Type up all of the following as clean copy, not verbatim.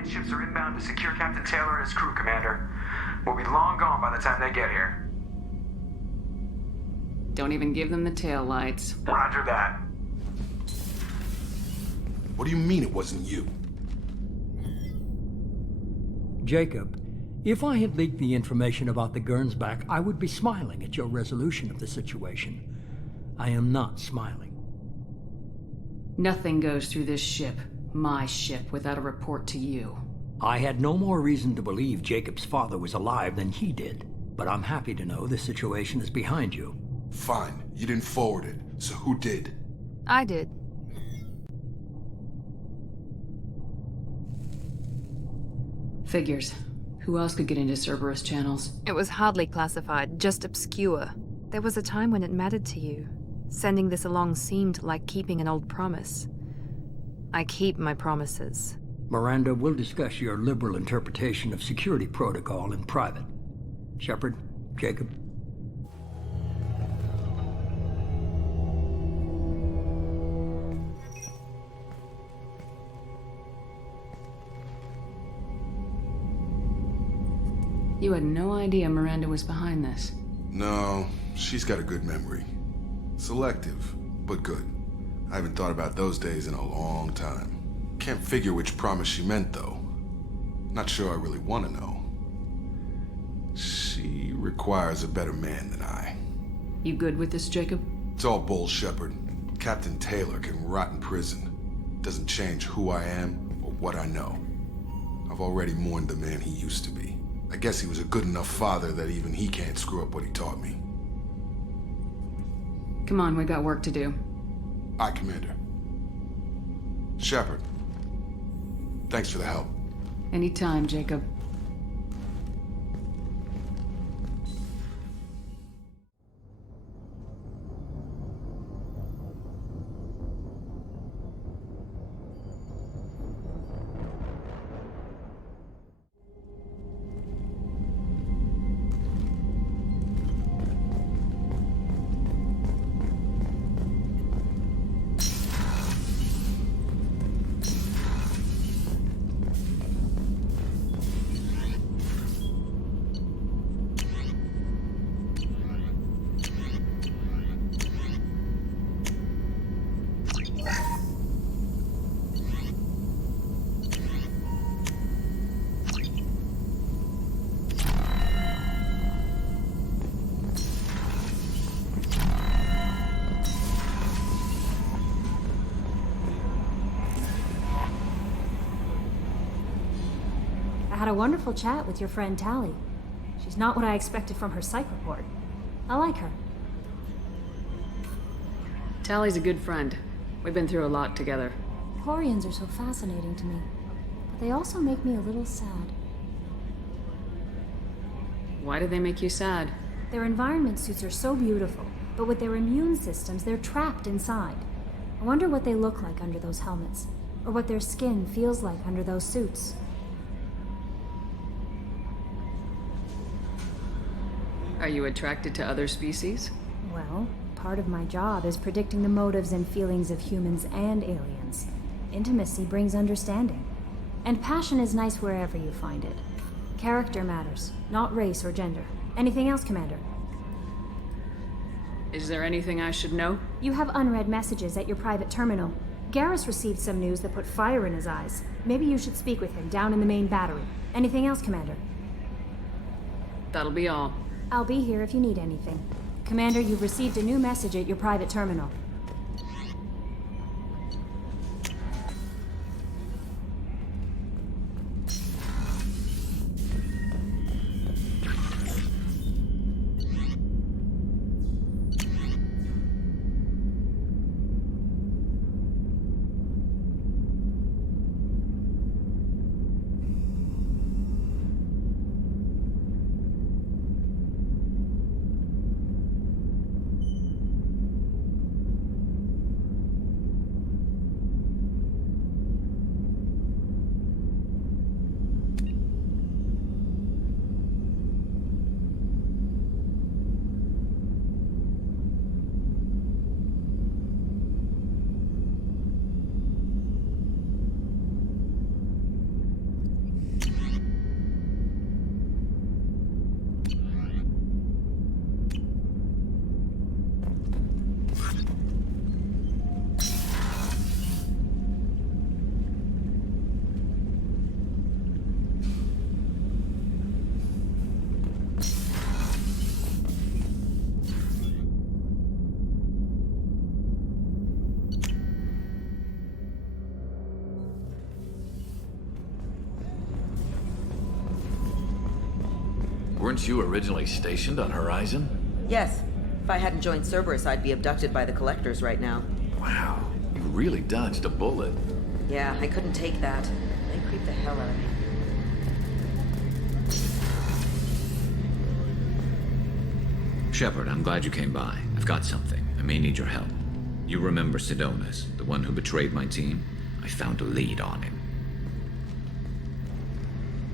Alliance ships are inbound to secure Captain Taylor and his crew, Commander. We'll be long gone by the time they get here. Don't even give them the tail lights. Roger that. What do you mean it wasn't you? Jacob, if I had leaked the information about the Gernsback, I would be smiling at your resolution of the situation. I am not smiling. Nothing goes through this ship, my ship, without a report to you. I had no more reason to believe Jacob's father was alive than he did, but I'm happy to know the situation is behind you. Fine, you didn't forward it, so who did? I did. Figures. Who else could get into Cerberus channels? It was hardly classified, just obscure. There was a time when it mattered to you. Sending this along seemed like keeping an old promise. I keep my promises. Miranda, we'll discuss your liberal interpretation of security protocol in private. Shepard, Jacob. You had no idea Miranda was behind this. No, she's got a good memory. Selective, but good. I haven't thought about those days in a long time. Can't figure which promise she meant, though. Not sure I really want to know. She requires a better man than I. You good with this, Jacob? It's all bull, Shepard. Captain Taylor can rot in prison. Doesn't change who I am or what I know. I've already mourned the man he used to be. I guess he was a good enough father that even he can't screw up what he taught me. Come on, we got work to do. Aye, Commander. Shepard, thanks for the help. Anytime, Jacob. I had a wonderful chat with your friend Tally. She's not what I expected from her psych report. I like her. Tally's a good friend. We've been through a lot together. Quarians are so fascinating to me, but they also make me a little sad. Why do they make you sad? Their environment suits are so beautiful, but with their immune systems, they're trapped inside. I wonder what they look like under those helmets, or what their skin feels like under those suits. Are you attracted to other species? Well, part of my job is predicting the motives and feelings of humans and aliens. Intimacy brings understanding. And passion is nice wherever you find it. Character matters, not race or gender. Anything else, Commander? Is there anything I should know? You have unread messages at your private terminal. Garrus received some news that put fire in his eyes. Maybe you should speak with him down in the main battery. Anything else, Commander? That'll be all. I'll be here if you need anything. Commander, you've received a new message at your private terminal. Weren't you originally stationed on Horizon? Yes. If I hadn't joined Cerberus, I'd be abducted by the Collectors right now. Wow, you really dodged a bullet. Yeah, I couldn't take that. They creeped the hell out of me. Shepard, I'm glad you came by. I've got something. I may need your help. You remember Sidonus, the one who betrayed my team? I found a lead on him.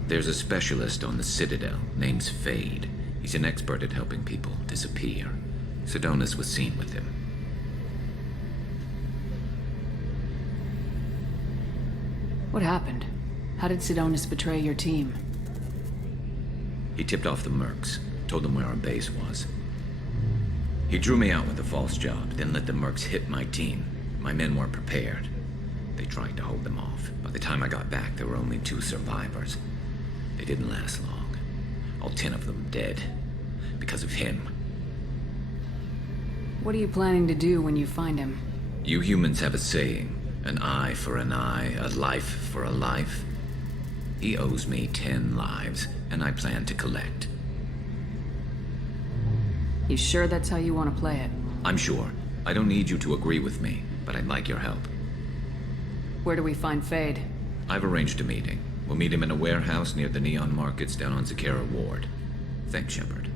There's a specialist on the Citadel, named Fade. He's an expert at helping people disappear. Sidonus was seen with him. What happened? How did Sidonus betray your team? He tipped off the mercs, told them where our base was. He drew me out with a false job, then let the mercs hit my team. My men weren't prepared. They tried to hold them off. By the time I got back, there were only 2 survivors. They didn't last long. All 10 of them dead. Because of him. What are you planning to do when you find him? You humans have a saying, an eye for an eye, a life for a life. He owes me 10 lives, and I plan to collect. You sure that's how you want to play it? I'm sure. I don't need you to agree with me, but I'd like your help. Where do we find Fade? I've arranged a meeting. We'll meet him in a warehouse near the Neon Markets down on Zakera Ward. Thanks, Shepard.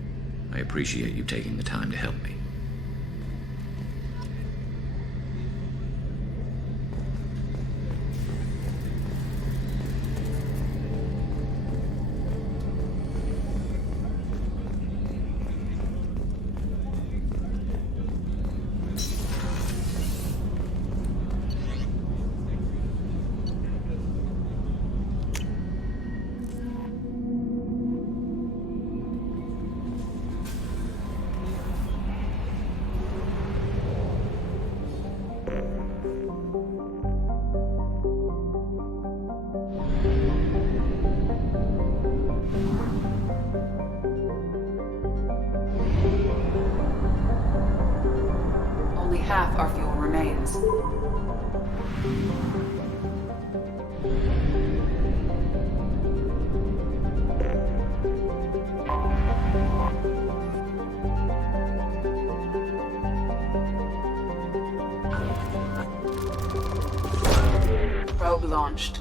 I appreciate you taking the time to help me. Only half our fuel remains. Probe launched.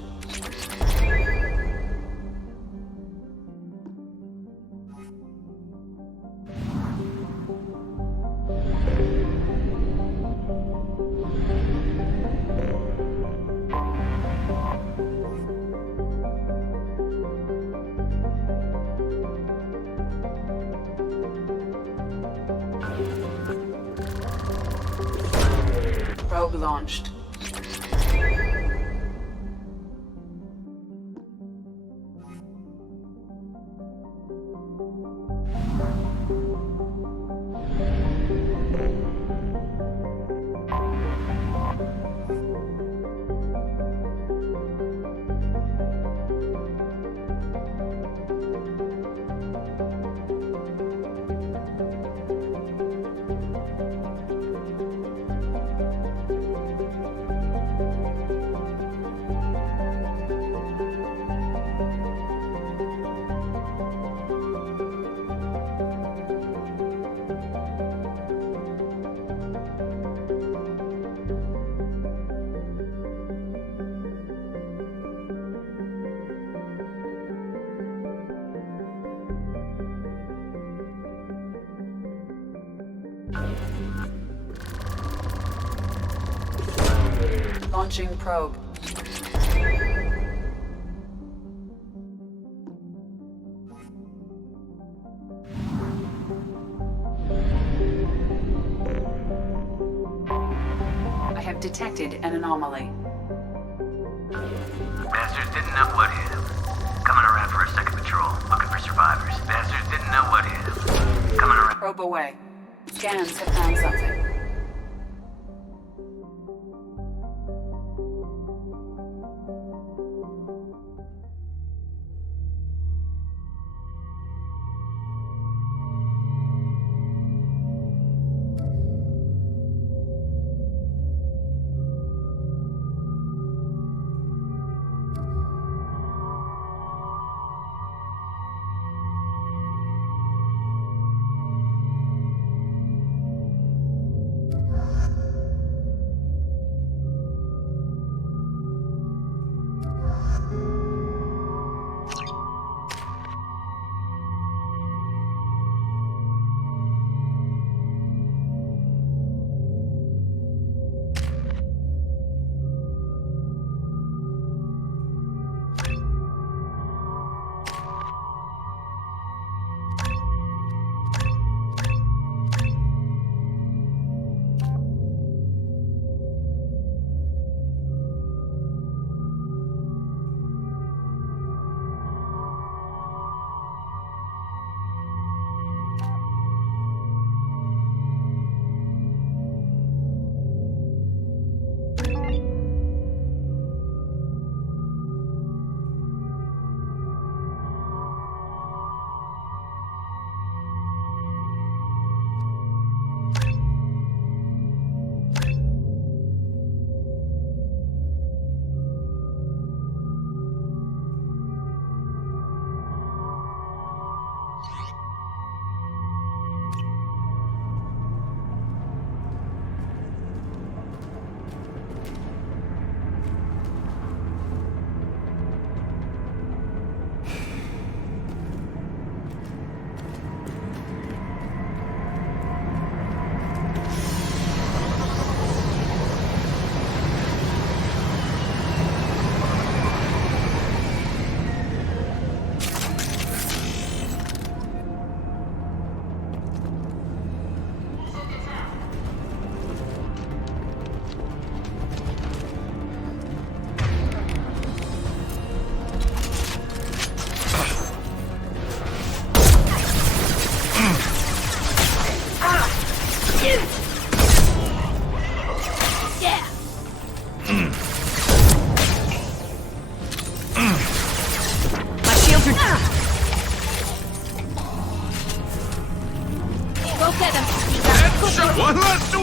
Probe launched. Launching probe. I have detected an anomaly. Bastards didn't know what hit him. Coming around for a second patrol, looking for survivors. Bastards didn't know what hit him. Coming around. Probe away. Scans have found something.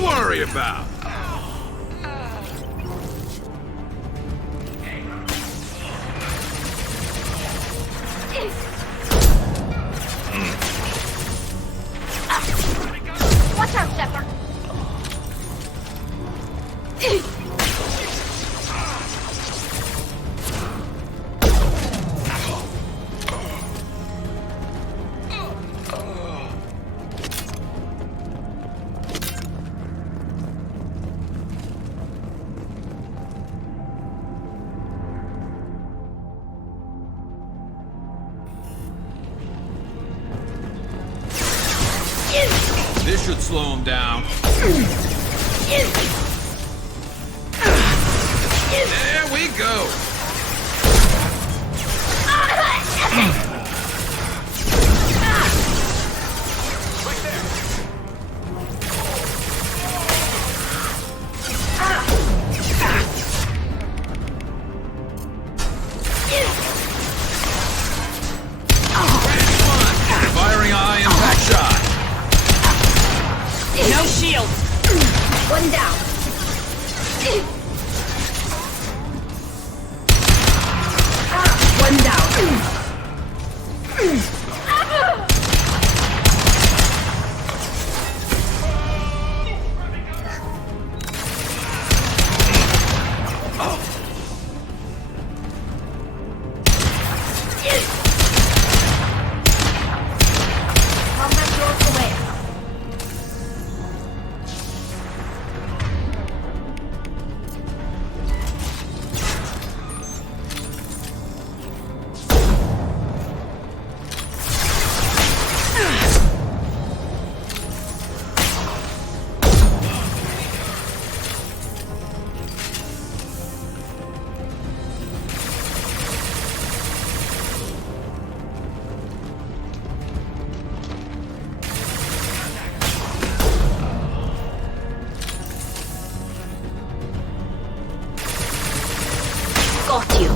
worry about? Watch out, Shepard! This should slow him down. There we go. Firing a high impact shot. No shield! One down. One down. Combat drones away. Got you.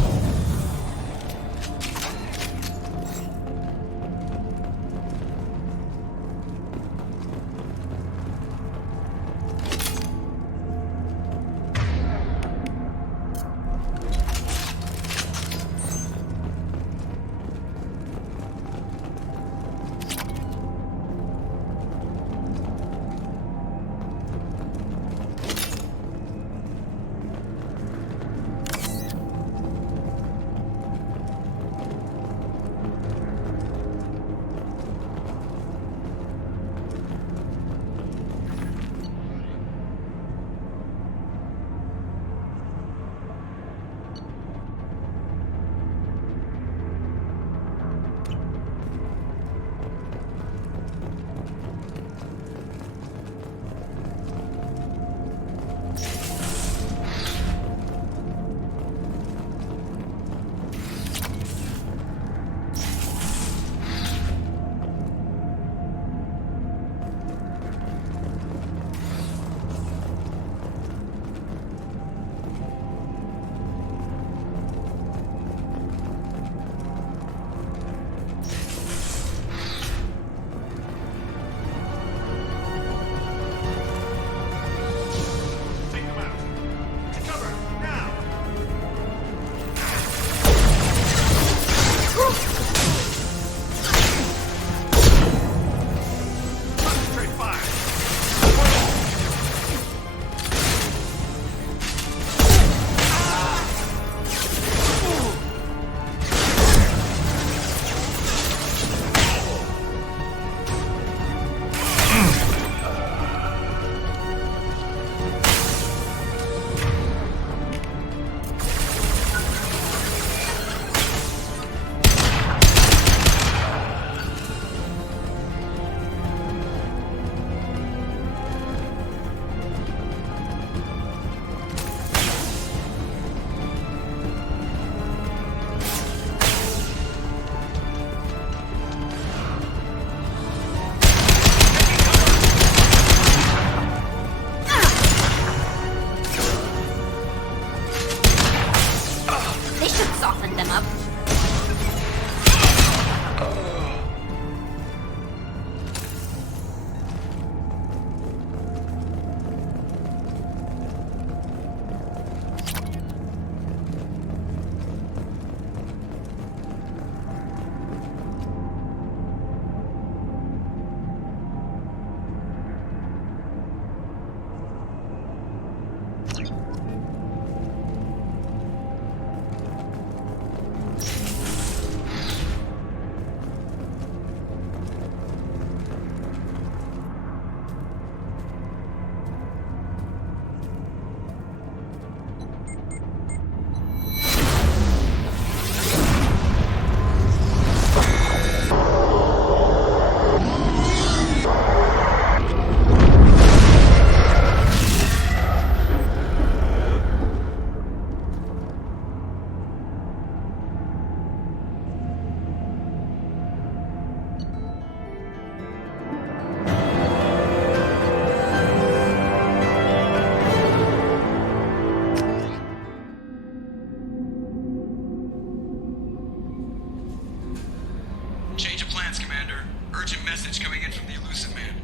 Urgent message coming in from the Elusive Man.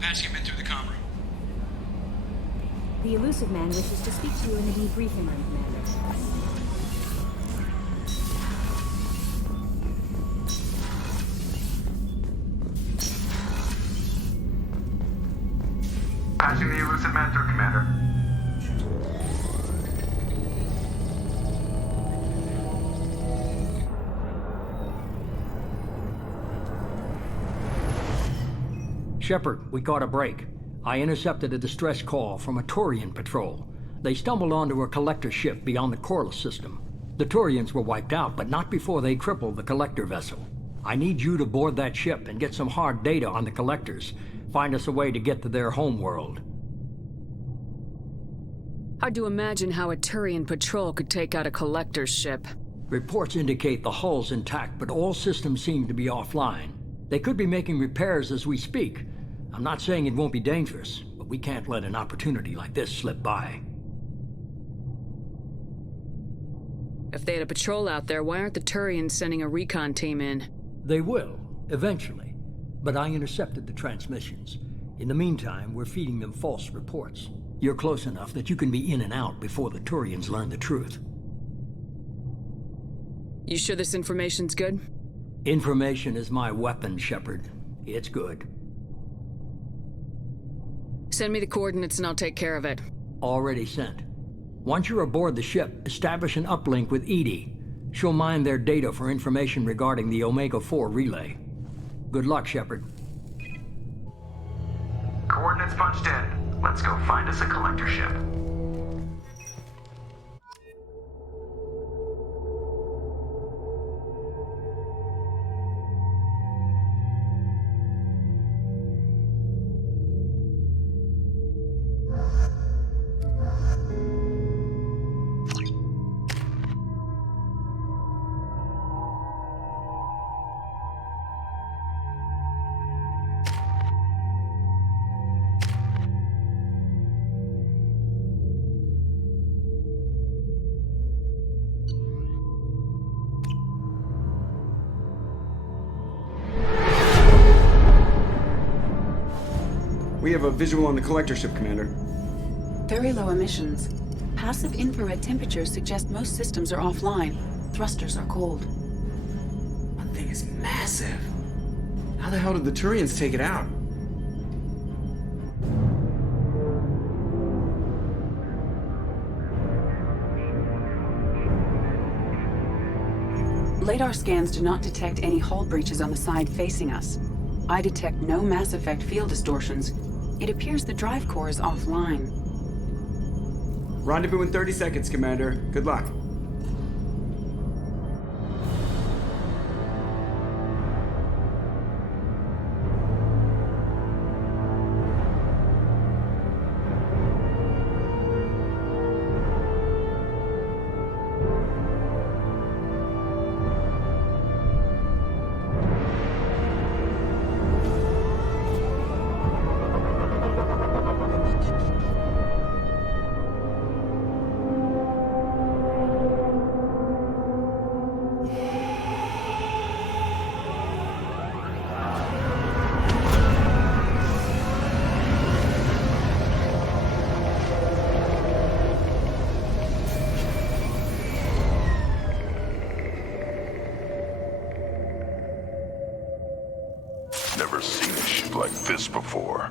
Patching him in through the comm room. The Elusive Man wishes to speak to you in the debriefing room, Commander. Patching the Elusive Man through, Commander. Shepard, we caught a break. I intercepted a distress call from a Turian patrol. They stumbled onto a collector ship beyond the Corliss system. The Turians were wiped out, but not before they crippled the collector vessel. I need you to board that ship and get some hard data on the collectors. Find us a way to get to their homeworld. Hard to imagine how a Turian patrol could take out a collector's ship. Reports indicate the hull's intact, but all systems seem to be offline. They could be making repairs as we speak. I'm not saying it won't be dangerous, but we can't let an opportunity like this slip by. If they had a patrol out there, why aren't the Turians sending a recon team in? They will, eventually. But I intercepted the transmissions. In the meantime, we're feeding them false reports. You're close enough that you can be in and out before the Turians learn the truth. You sure this information's good? Information is my weapon, Shepard. It's good. Send me the coordinates and I'll take care of it. Already sent. Once you're aboard the ship, establish an uplink with Edie. She'll mine their data for information regarding the Omega-4 relay. Good luck, Shepard. Coordinates punched in. Let's go find us a collector ship. We have a visual on the collector ship, Commander. Very low emissions. Passive infrared temperatures suggest most systems are offline. Thrusters are cold. That thing is massive. How the hell did the Turians take it out? Radar scans do not detect any hull breaches on the side facing us. I detect no mass effect field distortions. It appears the drive core is offline. Rendezvous in 30 seconds, Commander. Good luck. Never seen a ship like this before.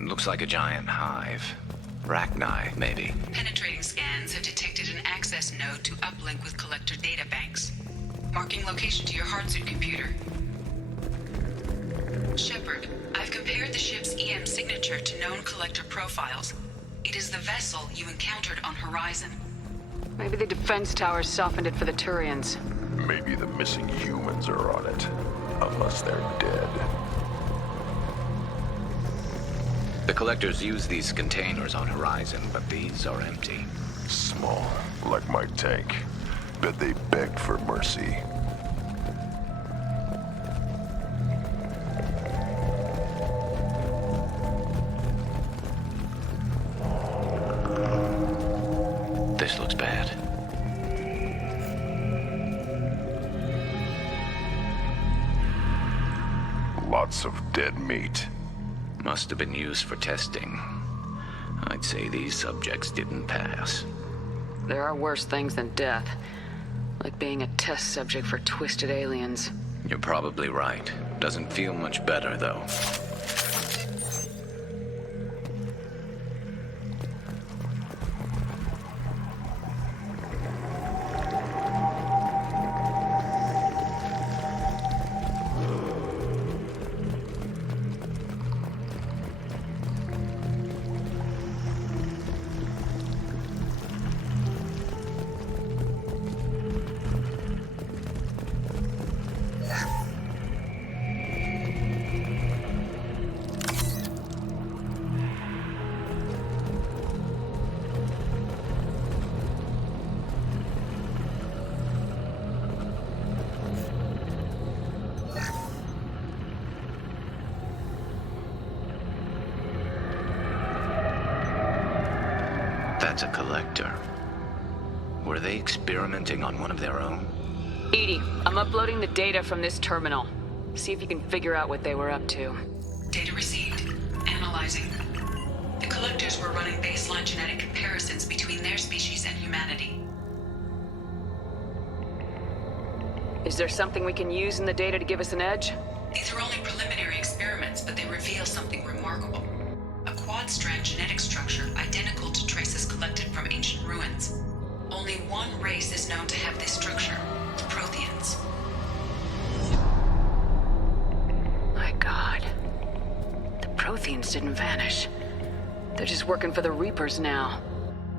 Looks like a giant hive. Rachni, maybe. Penetrating scans have detected an access node to uplink with collector data banks. Marking location to your hardsuit computer. Shepard, I've compared the ship's EM signature to known collector profiles. It is the vessel you encountered on Horizon. Maybe the defense towers softened it for the Turians. Maybe the missing humans are on it. Unless they're dead. The collectors use these containers on Horizon, but these are empty. Small, like my tank. Bet they begged for mercy. This looks bad. ounce of dead meat. Must have been used for testing. I'd say these subjects didn't pass. There are worse things than death. Like being a test subject for twisted aliens. You're probably right. Doesn't feel much better, though. That's a collector. Were they experimenting on one of their own? Edie, I'm uploading the data from this terminal. See if you can figure out what they were up to. Data received. Analyzing. The collectors were running baseline genetic comparisons between their species and humanity. Is there something we can use in the data to give us an edge? These are only preliminary experiments, but they reveal something remarkable. A quad-strand genetic structure identical to traces collected from ancient ruins. Only one race is known to have this structure, the Protheans. My God. The Protheans didn't vanish. They're just working for the Reapers now.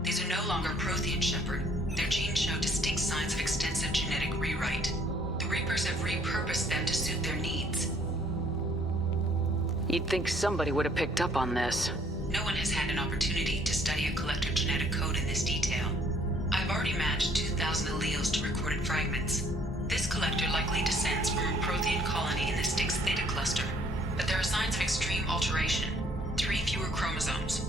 These are no longer Prothean, Shepard. Their genes show distinct signs of extensive genetic rewrite. The Reapers have repurposed them to suit their needs. You'd think somebody would have picked up on this. No one has had an opportunity to study a collector genetic code in this detail. I've already matched 2,000 alleles to recorded fragments. This collector likely descends from a Prothean colony in the Styx Theta cluster. But there are signs of extreme alteration. 3 fewer chromosomes.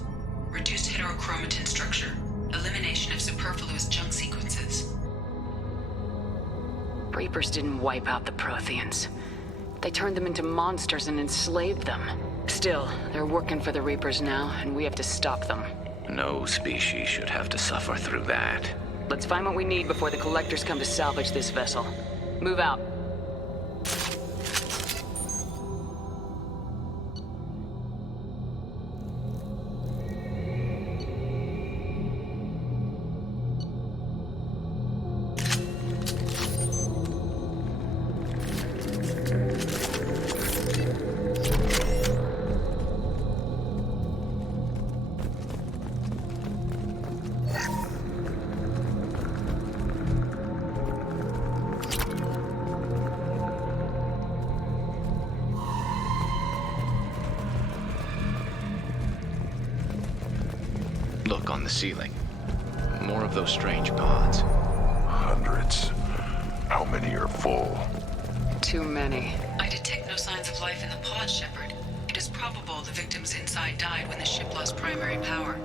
Reduced heterochromatin structure. Elimination of superfluous junk sequences. Reapers didn't wipe out the Protheans. They turned them into monsters and enslaved them. Still, they're working for the Reapers now, and we have to stop them. No species should have to suffer through that. Let's find what we need before the collectors come to salvage this vessel. Move out. Look on the ceiling. More of those strange pods. Hundreds. How many are full? Too many. I detect no signs of life in the pod, Shepard. It is probable the victims inside died when the ship lost primary power.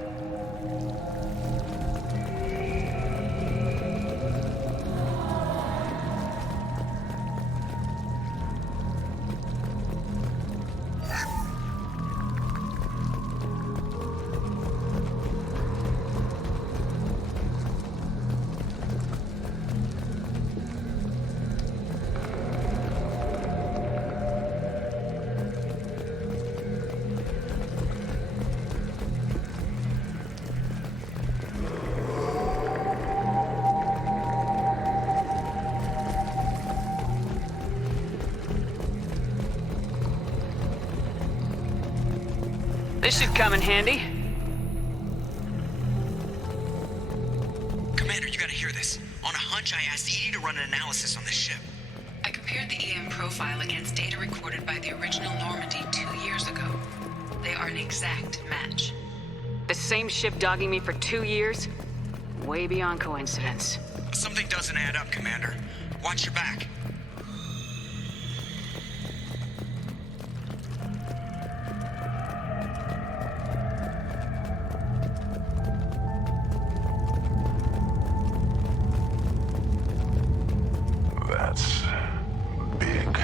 This should come in handy. Commander, you gotta hear this. On a hunch, I asked Edie to run an analysis on this ship. I compared the EM profile against data recorded by the original Normandy 2 years ago. They are an exact match. The same ship dogging me for 2 years? Way beyond coincidence. Something doesn't add up, Commander. Watch your back. That's big.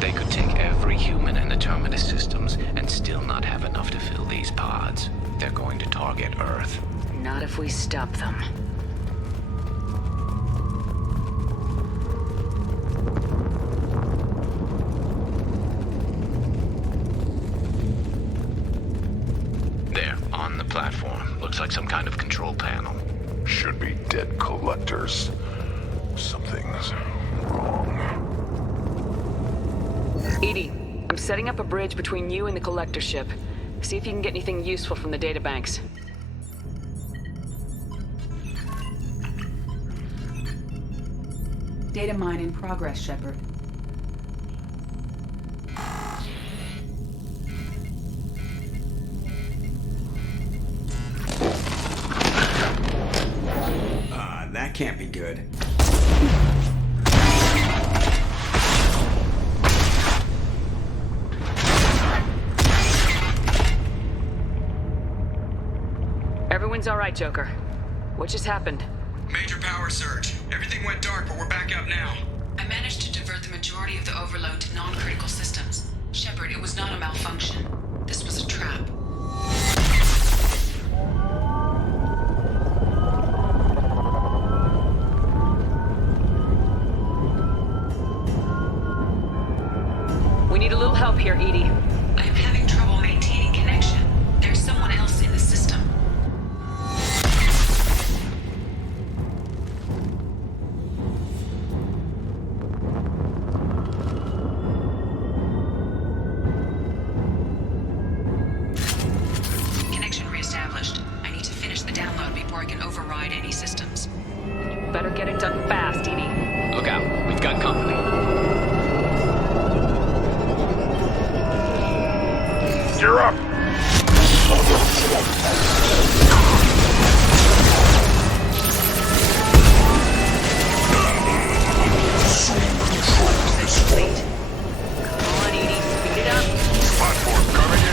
They could take every human in the Terminus systems and still not have enough to fill these pods. They're going to target Earth. Not if we stop them. There, on the platform. Looks like some kind of control panel. Should be dead collectors. Something's wrong. Edie, I'm setting up a bridge between you and the collector ship. See if you can get anything useful from the databanks. Data mine in progress, Shepard. That can't be good. Everyone's all right, Joker. What just happened? Major power surge. Everything went dark, but we're back up now. I managed to divert the majority of the overload to non-critical systems. Shepard, it was not a malfunction. This was a trap. We need a little help here, Edie. I am having trouble maintaining connection. There's someone else in the system. Connection reestablished. I need to finish the download before I can override any systems. Better get it done fast, Edie. Look out, we've got company. You're up! Come on, Edie. Speed it up. Platform coming in.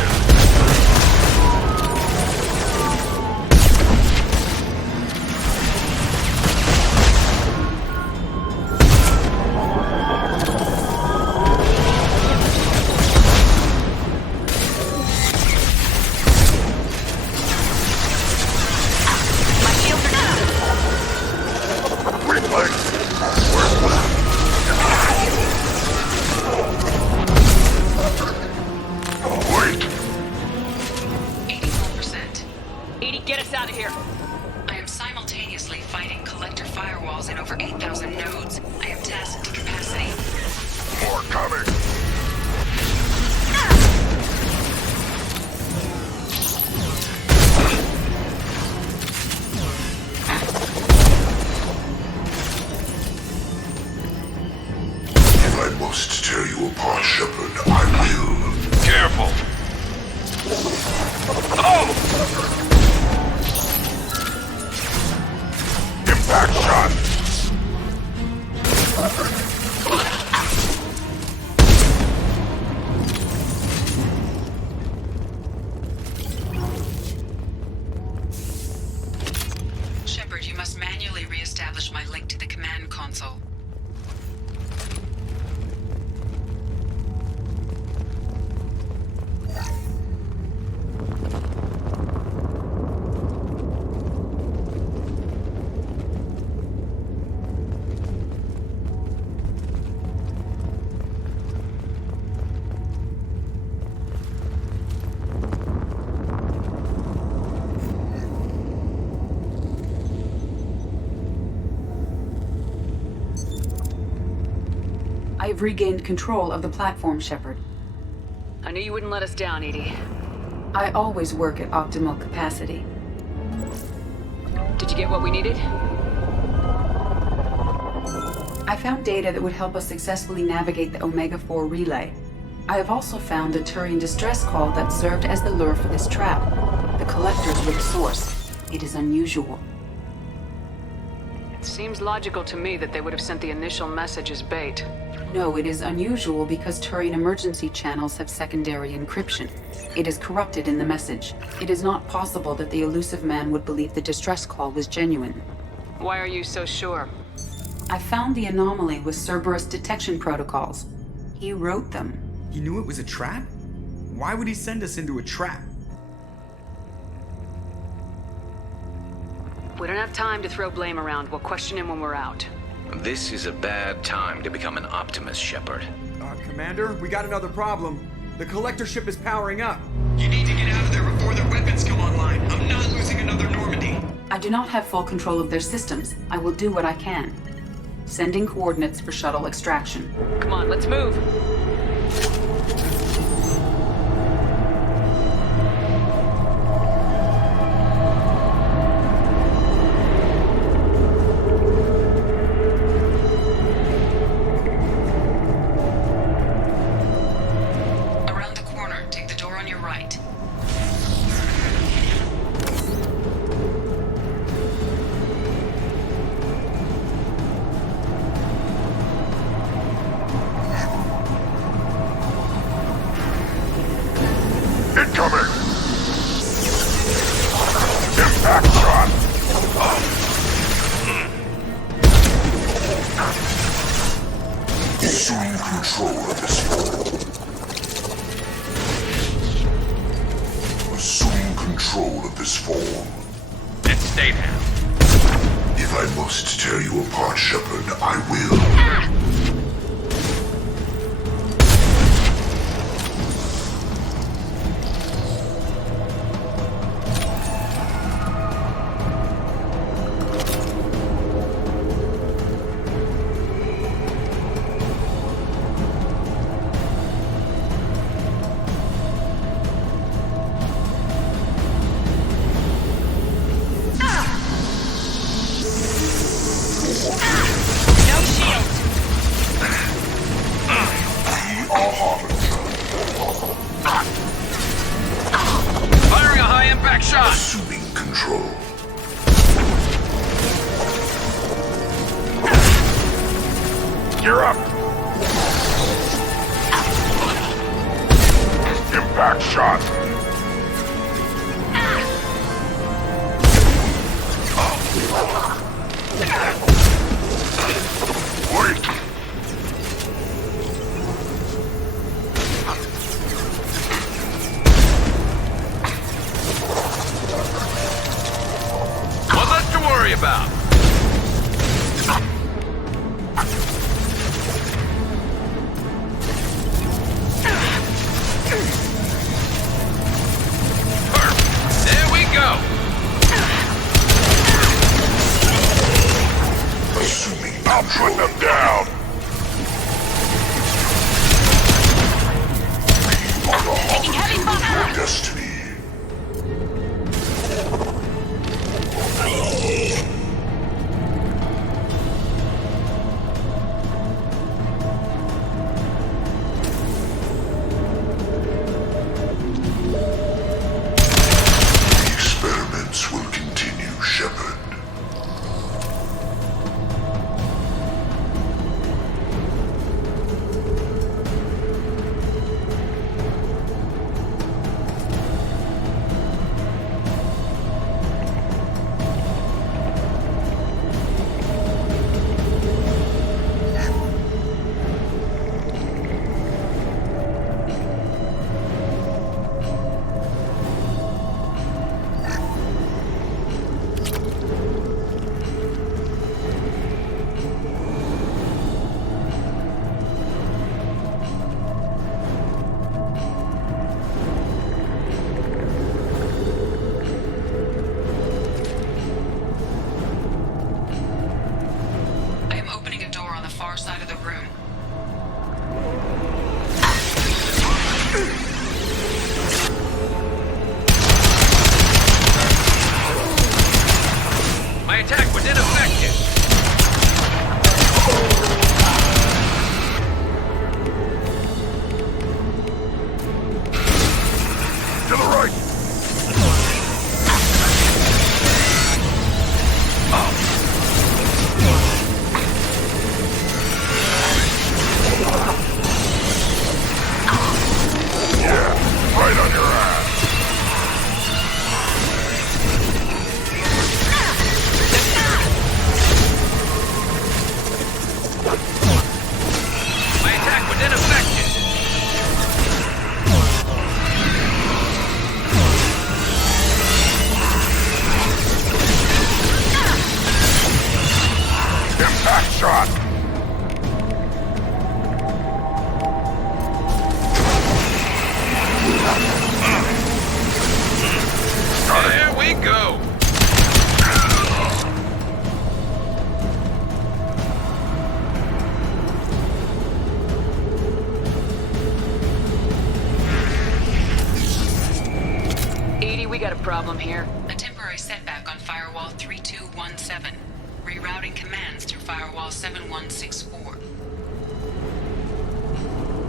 Shepard, you must manually re-establish my link to the command console. I've regained control of the platform, Shepard. I knew you wouldn't let us down, Edie. I always work at optimal capacity. Did you get what we needed? I found data that would help us successfully navigate the Omega-4 relay. I have also found a Turian distress call that served as the lure for this trap. The collectors were the source. It is unusual. It seems logical to me that they would have sent the initial message as bait. No, it is unusual because Turian emergency channels have secondary encryption. It is corrupted in the message. It is not possible that the elusive man would believe the distress call was genuine. Why are you so sure? I found the anomaly with Cerberus detection protocols. He wrote them. He knew it was a trap? Why would he send us into a trap? We don't have time to throw blame around. We'll question him when we're out. This is a bad time to become an optimist, Shepard. Commander, we got another problem. The collector ship is powering up. You need to get out of there before their weapons come online. I'm not losing another Normandy. I do not have full control of their systems. I will do what I can. Sending coordinates for shuttle extraction. Come on, let's move. Around the corner, take the door on your right. Incoming! Impact shot! Assume control of this form. Assume control of this form. And stay down. If I must tear you apart, Shepard, I will. Firing a high-impact shot! Assuming control. Gear up! Impact shot! Wait! One less to worry about. There we go. problem here? A temporary setback on Firewall 3217. Rerouting commands through Firewall 7164.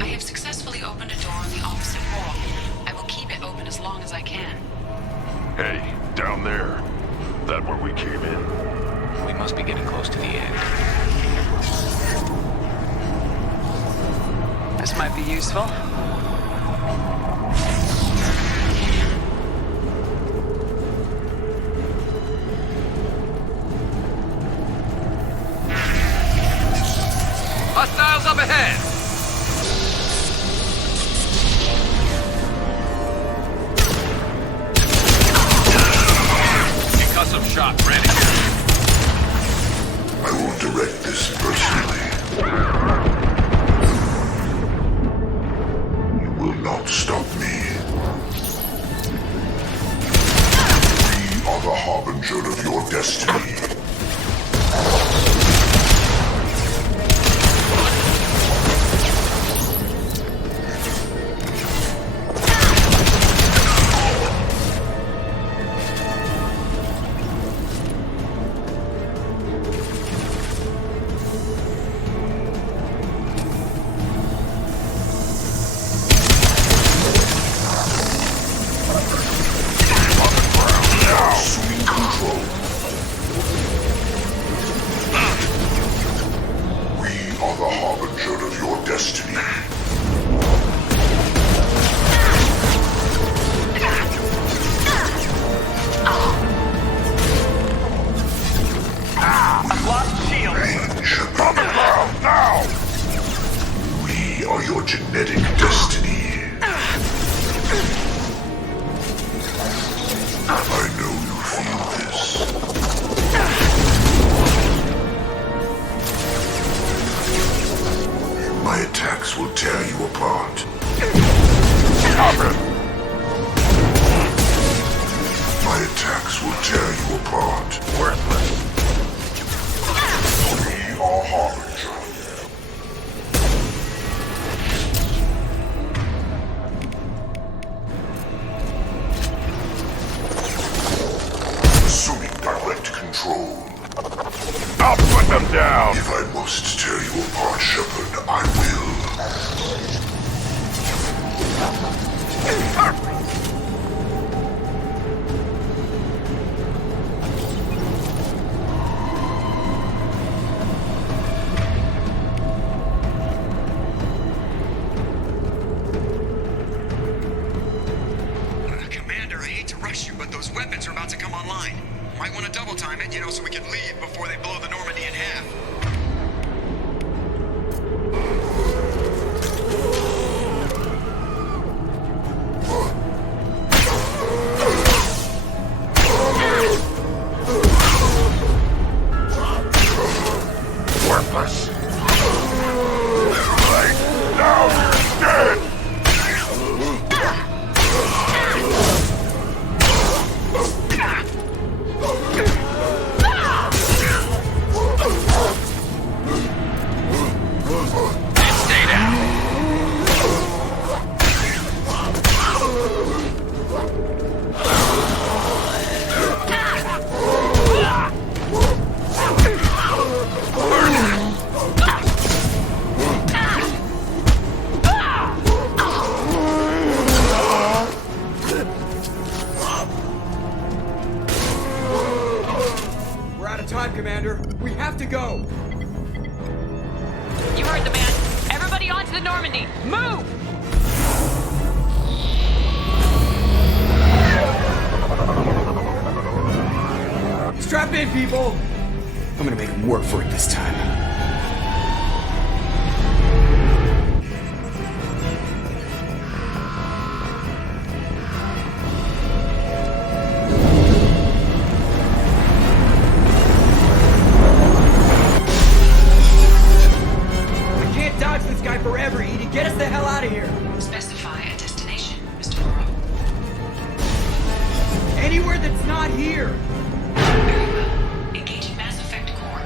I have successfully opened a door on the opposite wall. I will keep it open as long as I can. Hey, down there. That where we came in? We must be getting close to the end. This might be useful. Hostiles up ahead! Concussive shot ready. I will direct this personally. You will not stop me. We are the harbinger of your destiny. So we can leave before they blow the Normandy in half. Worthless. Right now you're dead. Commander. We have to go! You heard the man. Everybody onto the Normandy! Move! Strap in, people! I'm gonna make them work for it this time. Forever, Edie. Get us the hell out of here. Specify a destination, Mr. Morrow. Anywhere that's not here. Very well. Engaging mass effect core.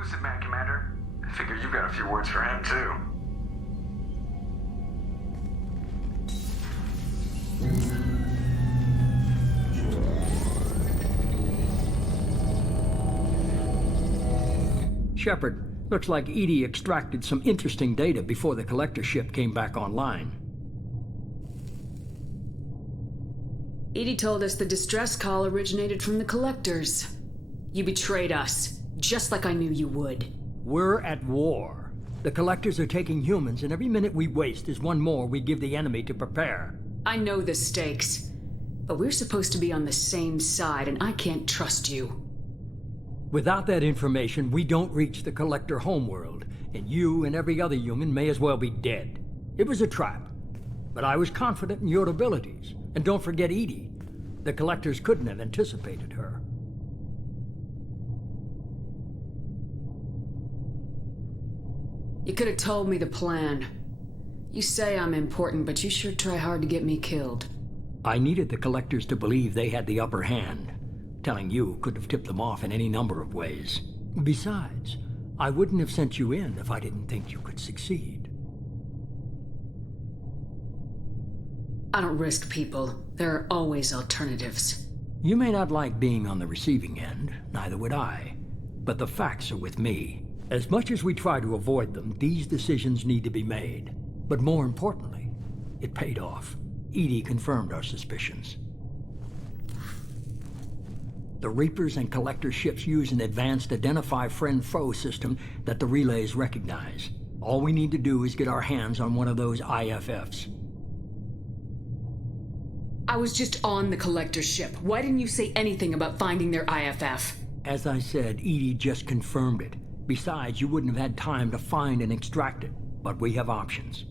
elusive man, Commander. I figure you've got a few words for him, too. Shepard, looks like EDI extracted some interesting data before the collector ship came back online. EDI told us the distress call originated from the collectors. You betrayed us, just like I knew you would. We're at war. The collectors are taking humans, and every minute we waste is one more we give the enemy to prepare. I know the stakes, but we're supposed to be on the same side, and I can't trust you. Without that information, we don't reach the collector homeworld, and you and every other human may as well be dead. It was a trap, but I was confident in your abilities. And don't forget EDI. The collectors couldn't have anticipated her. You could have told me the plan. You say I'm important, but you sure try hard to get me killed. I needed the collectors to believe they had the upper hand. Telling you could have tipped them off in any number of ways. Besides, I wouldn't have sent you in if I didn't think you could succeed. I don't risk people. There are always alternatives. You may not like being on the receiving end, neither would I. But the facts are with me. As much as we try to avoid them, these decisions need to be made. But more importantly, it paid off. EDI confirmed our suspicions. The Reapers and Collector ships use an advanced Identify Friend-Foe system that the relays recognize. All we need to do is get our hands on one of those IFFs. I was just on the Collector ship. Why didn't you say anything about finding their IFF? As I said, EDI just confirmed it. Besides, you wouldn't have had time to find and extract it. But we have options.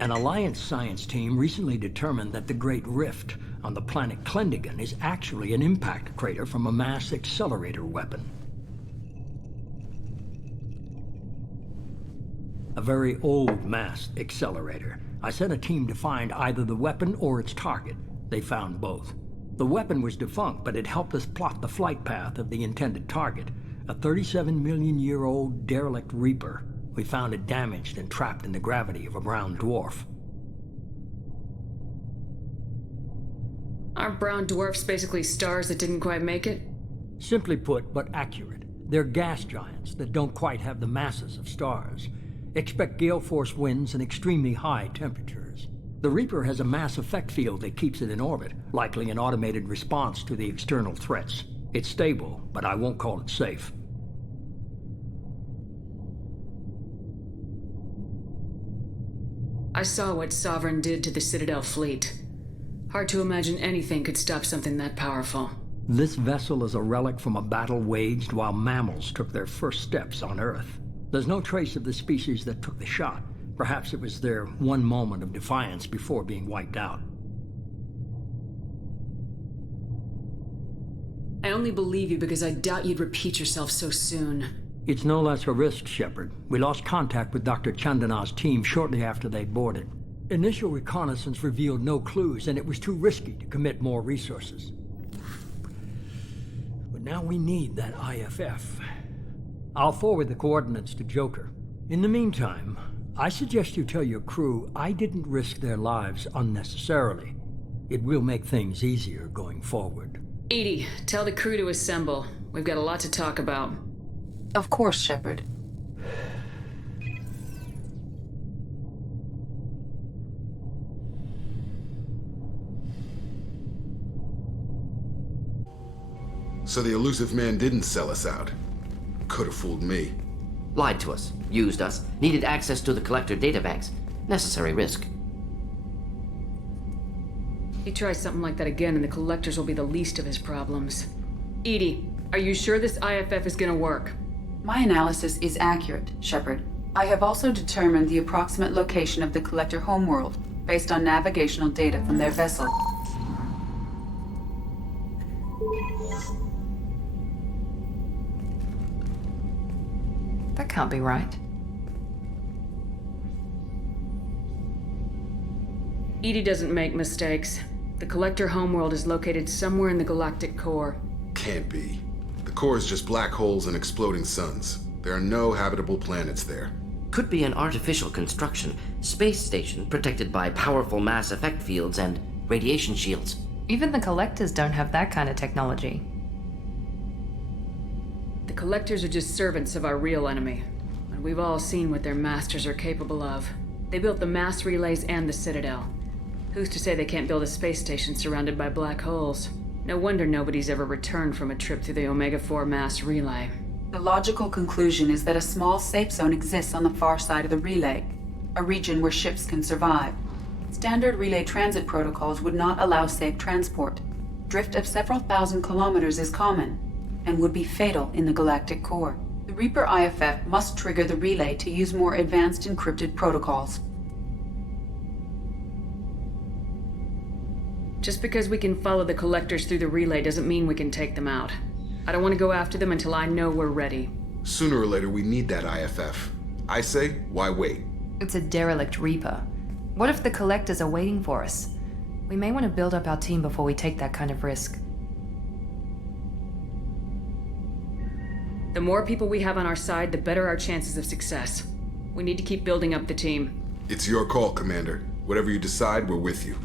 An Alliance science team recently determined that the Great Rift on the planet Klendigan is actually an impact crater from a mass accelerator weapon. A very old mass accelerator. I sent a team to find either the weapon or its target. They found both. The weapon was defunct, but it helped us plot the flight path of the intended target, a 37-million-year-old derelict Reaper. We found it damaged and trapped in the gravity of a brown dwarf. Aren't brown dwarfs basically stars that didn't quite make it? Simply put, but accurate. They're gas giants that don't quite have the masses of stars. Expect gale force winds and extremely high temperatures. The Reaper has a mass effect field that keeps it in orbit, likely an automated response to the external threats. It's stable, but I won't call it safe. I saw what Sovereign did to the Citadel fleet. Hard to imagine anything could stop something that powerful. This vessel is a relic from a battle waged while mammals took their first steps on Earth. There's no trace of the species that took the shot. Perhaps it was their one moment of defiance before being wiped out. I only believe you because I doubt you'd repeat yourself so soon. It's no less a risk, Shepard. We lost contact with Dr. Chandana's team shortly after they boarded. Initial reconnaissance revealed no clues, and it was too risky to commit more resources. But now we need that IFF. I'll forward the coordinates to Joker. In the meantime, I suggest you tell your crew I didn't risk their lives unnecessarily. It will make things easier going forward. EDI, tell the crew to assemble. We've got a lot to talk about. Of course, Shepard. So the elusive man didn't sell us out. Could have fooled me. Lied to us, used us, needed access to the Collector databanks. Necessary risk. He tries something like that again and the Collectors will be the least of his problems. EDI, are you sure this IFF is gonna work? My analysis is accurate, Shepard. I have also determined the approximate location of the Collector homeworld based on navigational data from their vessel. That can't be right. EDI doesn't make mistakes. The Collector homeworld is located somewhere in the galactic core. Can't be. The core is just black holes and exploding suns. There are no habitable planets there. Could be an artificial construction. Space station protected by powerful mass effect fields and radiation shields. Even the Collectors don't have that kind of technology. The Collectors are just servants of our real enemy. And we've all seen what their masters are capable of. They built the mass relays and the Citadel. Who's to say they can't build a space station surrounded by black holes? No wonder nobody's ever returned from a trip through the Omega-4 mass relay. The logical conclusion is that a small safe zone exists on the far side of the relay, a region where ships can survive. Standard relay transit protocols would not allow safe transport. Drift of several thousand kilometers is common, and would be fatal in the galactic core. The Reaper IFF must trigger the relay to use more advanced encrypted protocols. Just because we can follow the Collectors through the relay doesn't mean we can take them out. I don't want to go after them until I know we're ready. Sooner or later, we need that IFF. I say, why wait? It's a derelict Reaper. What if the Collectors are waiting for us? We may want to build up our team before we take that kind of risk. The more people we have on our side, the better our chances of success. We need to keep building up the team. It's your call, Commander. Whatever you decide, we're with you.